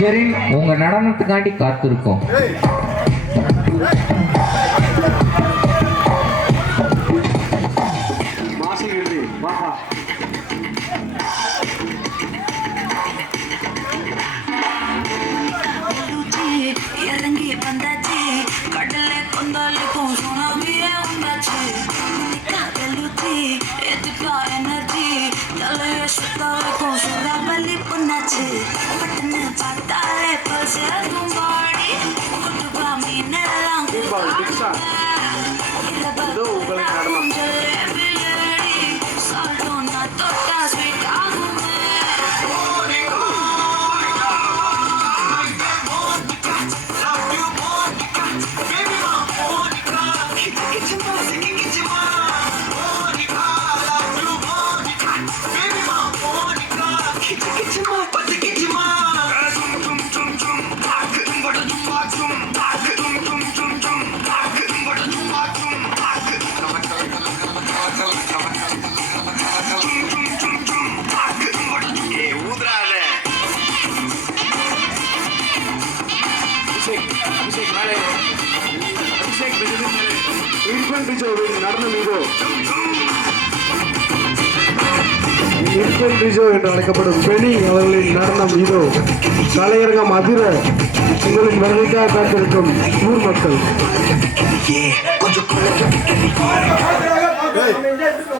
சரி, உங்க நடனத்துக்காண்டி காத்திருக்கோம். இறங்கி வந்தாச்சு கடல்ல கொந்தாலுக்கும் சுனாமியே வந்தாச்சு காத்தலுச்சி எதுக்கா எனர்ஜி தலைய சுத்தாலுக்கும் சுறாவலி பொண்ணாச்சு பட்டுன்னு பார்த்தாலே பல்சேதும் பாடி குட்டுப்பா மீனெல்லாம் சால்ட்டோன்னா தொட்டா ஸ்வீட் ஆகுமே என்று அழைக்கப்படும் பெணி அவர்களின் நடனம் இதோ. கலையரங்கம் அதிர உங்களின் வருகைக்காக காத்திருக்கும் ஊர் மக்கள்.